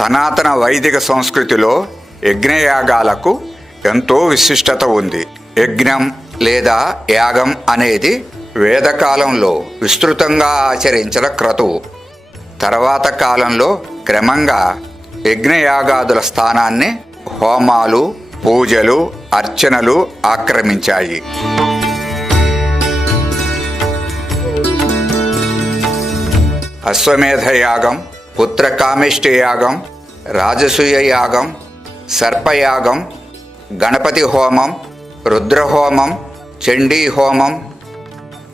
సనాతన వైదిక సంస్కృతిలో యజ్ఞయాగాలకు ఎంతో విశిష్టత ఉంది. యజ్ఞం లేదా యాగం అనేది వేదకాలంలో విస్తృతంగా ఆచరించిన క్రతువు. తర్వాత కాలంలో క్రమంగా యజ్ఞయాగాదుల స్థానాన్ని హోమాలు పూజలు అర్చనలు ఆక్రమించాయి. అశ్వమేధ యాగం పుత్రకామిష్టి యాగం రాజసూయ యాగం సర్పయాగం గణపతి హోమం రుద్రహోమం చండీ హోమం.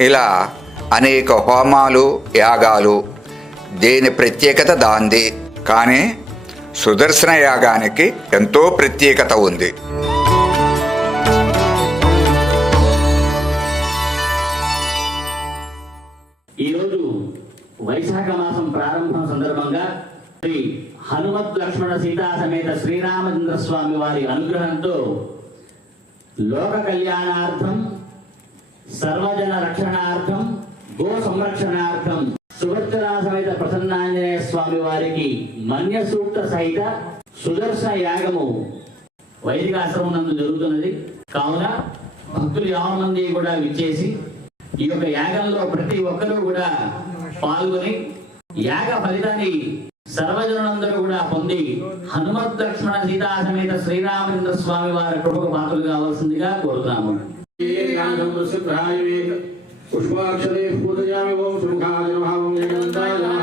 ఇలా అనేక హోమాలు యాగాలు. దీని ప్రత్యేకత దాంది? కానీ సుదర్శన యాగానికి ఎంతో ప్రత్యేకత ఉంది. వైశాఖ మాసం ప్రారంభం సందర్భంగా శ్రీ హనుమత్ లక్ష్మణ సీతా సమేత శ్రీరామచంద్ర స్వామి వారి అనుగ్రహంతో లోక కళ్యాణార్థం సర్వజన రక్షణార్థం గో సంరక్షణార్థం సుభద్రా సమేత ప్రసన్నాంజనేయ స్వామి వారికి మన్య సూక్త సహిత సుదర్శన యాగము వైదిక ఆశ్రమం నందు జరుగుతున్నది. కావున భక్తులు యావ మంది కూడా విచ్చేసి ఈ యొక్క యాగంలో ప్రతి ఒక్కరూ కూడా పాల్గొని యాగ ఫలితాన్ని సర్వజనులందరూ కూడా పొంది హనుమత్ లక్ష్మణ సీతా సమేత శ్రీరామచంద్ర స్వామి వారి కృపకు పాత్రలు కావాల్సిందిగా కోరుతున్నాము. పుష్పాక్షరే పూజయామి ఓం సుముఖాయ నమః ఓం జగన్నాథాయ నమః.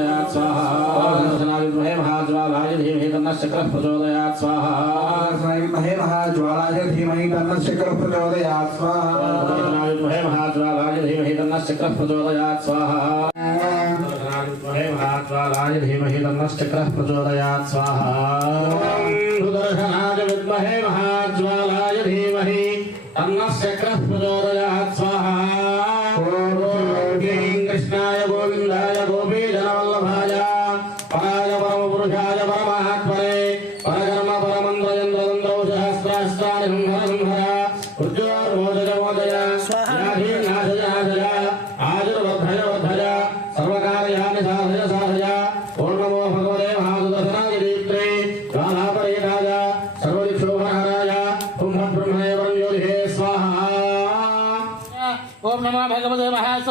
प्रचोदयात् स्वाहामहे महाज्वालाय धीमहि तन्नः शक्रः प्रचोदयात् स्वाहामहे महाज्वालाय धीमहि तन्नः शक्रः प्रचोदयात् स्वाहामहे महाज्वालाय धीमहि स्वाहा। महाज्वालाय धीमहि तन्नः शक्रः प्रचोदयात् महाज्वालाय धीमहि तन्नः स्वाहा।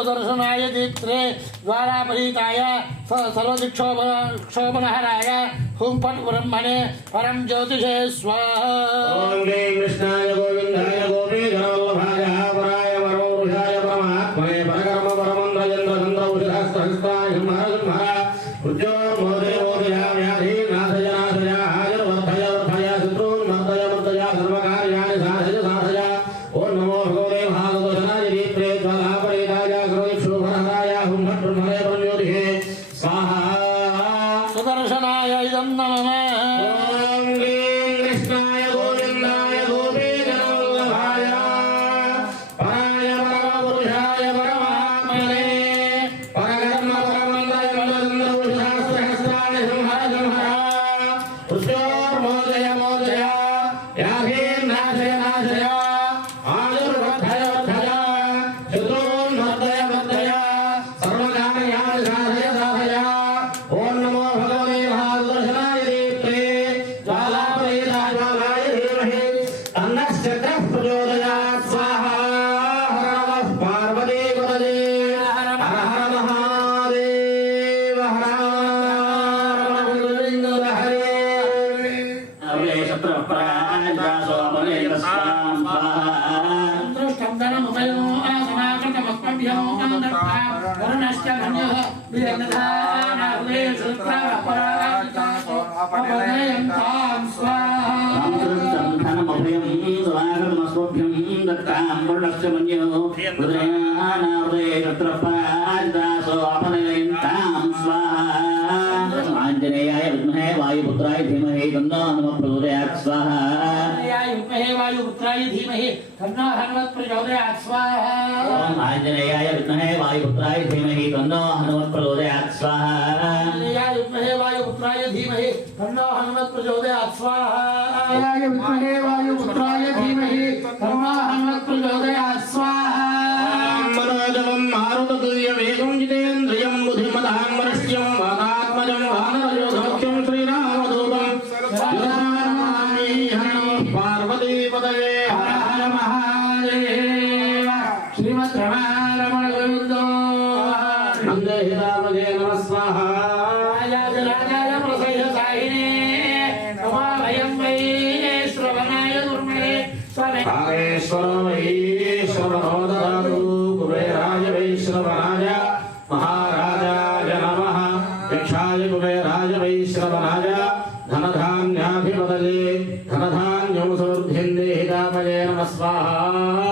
भगवते महासुदर्शनाय दीप्त्रे द्वारापरीताय सर्वदिक्षोभनहराय हुं फट् ब्रह्मणे परं ज्योतिषे स्वाहा। कृष्णाय เบียนทานาเวสุตราปราตาโสปะเนยมตามสวาามตรึงสังฆนมเพียงสวารมสุพิมดัตตามบลักษมณีเรนาเรตรปาตาโสปะเนยมตามสวาอัญเนยายวิมเหวายุปุตรายเทมเหตันนามะพระ वायुपुत्राय धीमहि। तन्नो हनुमत् प्रचोदयात्। स्वाहा। ओम विद्महे धीमहि। तन्नो हनुमत् प्रचोदयात्। स्वाहा। विद्महे धीमहि। तन्नो हनुमत् स्वाहा। विद्महे धीमहि। तन्नो हनुमत् యక్షాయ కుబేరాయ వైశ్రవణాయ ధనధాన్యాధిపతయే ధనధాన్యం సమృద్ధిందే నమ స్వాహా.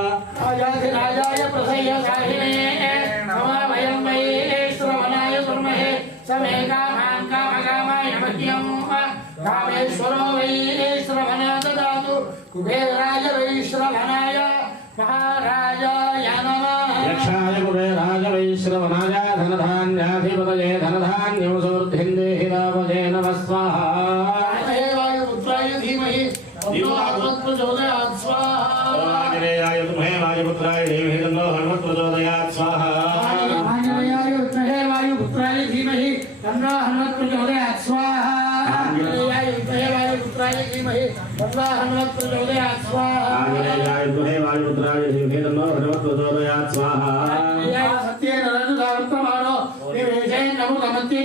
सर्वे राजवैश्रवनाजा धनधान्याधिपतये धनधान्यं सुवृद्धिन्देहि रामजे नमः स्वाहा। वायुपुत्राय धीमहि धीमात्मप्रचोदयात् स्वाहा। वाजनेयाय तुमहे वायुपुत्राय धीमहि तन्नो स्वाहा।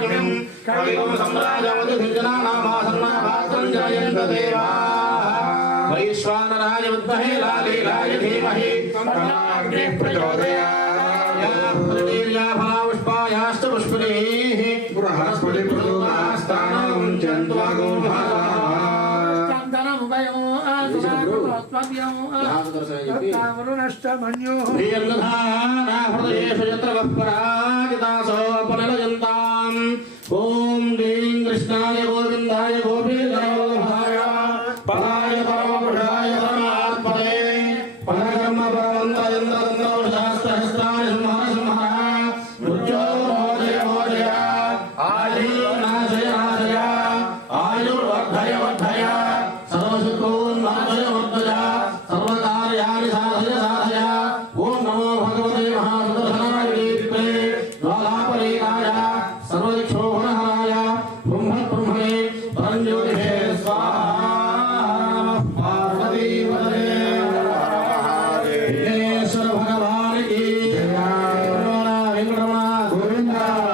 నదిం కవిం సమ్రాజమతి భిజనానామాసన్నాభాసం జయంత దేవాः వైశ్వానరాయ విద్మహే లాలీలాయ ధీమహి తన్నాగ్నే ఓం హ్రీం కృష్ణాయ గోవిందాయ గోపీధరాయ పరాయ పరమపురుషాయ పరమాత్మనే పరకర్మ మృత్యో మోదయ మోదయ నాశయ ఆయుర్వర్ధయ వర్ధయ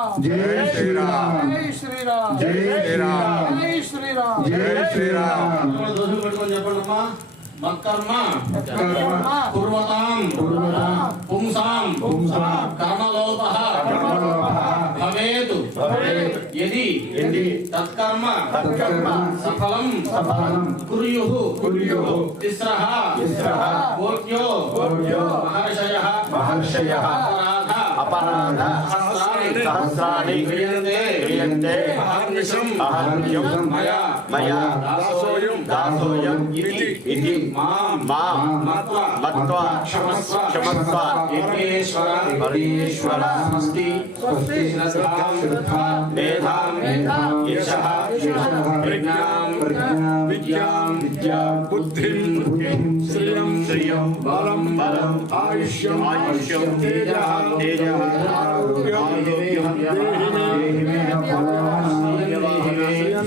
జై శ్రీరామ్. జై శ్రీరామ్. జై శ్రీరామ్. జై శ్రీరామ్. జై శ్రీరామ్. చెప్పండమ్మా. మత్కర్మ కుర్వతాం పుంసాం. కర్మలోపః భవేత్. యది. తత్కర్మ. సఫలం. కుర్యుః తిస్రః కోట్యో మహర్షయః. మహర్షయః. అపరాధ సహస్రాణి. క్రియంతే అహర్నిశం. మయా. మయా. దాసోయం. దాసోయం. ఇతి. ఇతి. మాం. మాం. మత్వా. మత్వా. క్షమస్వ. క్షమస్వ. యజ్ఞేశ్వర. పరమేశ్వర స్వస్తి. స్వస్తి. శ్రద్ధాం. శ్రద్ధాం మేధాం. మేధాం. యశః యశః ప్రజ్ఞాం ప్రజ్ఞాం విద్యాం విద్యా బుద్ధిం బుద్ధిం శ్రియం శ్రియం బలం బలం ఆయుష్యం ఆయుష్యం తేజ తేజ ఆరోగ్యం ఆరోగ్యం దేహి మే అవ్యవాహన శ్రియం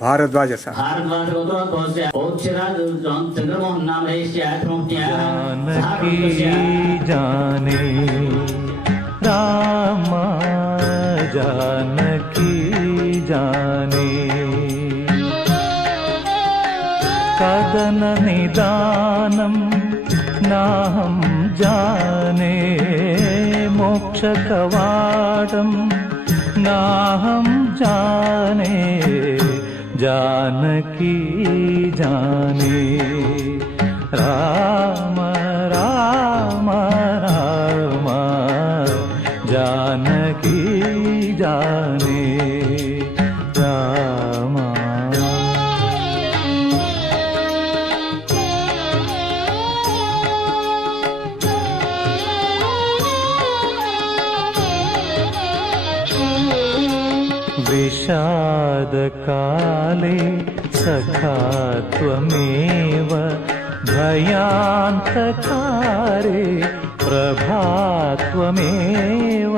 भारद्वाज सर चंद्रमोहन नाम जानकी जाने रामा जानकी जाने। कदन निदानम नाहं जाने मोक्षकवाटं जाने। जानकी जाने। राम विषादकाले सखा त्वमेव भयान्तकारे प्रभा त्वमेव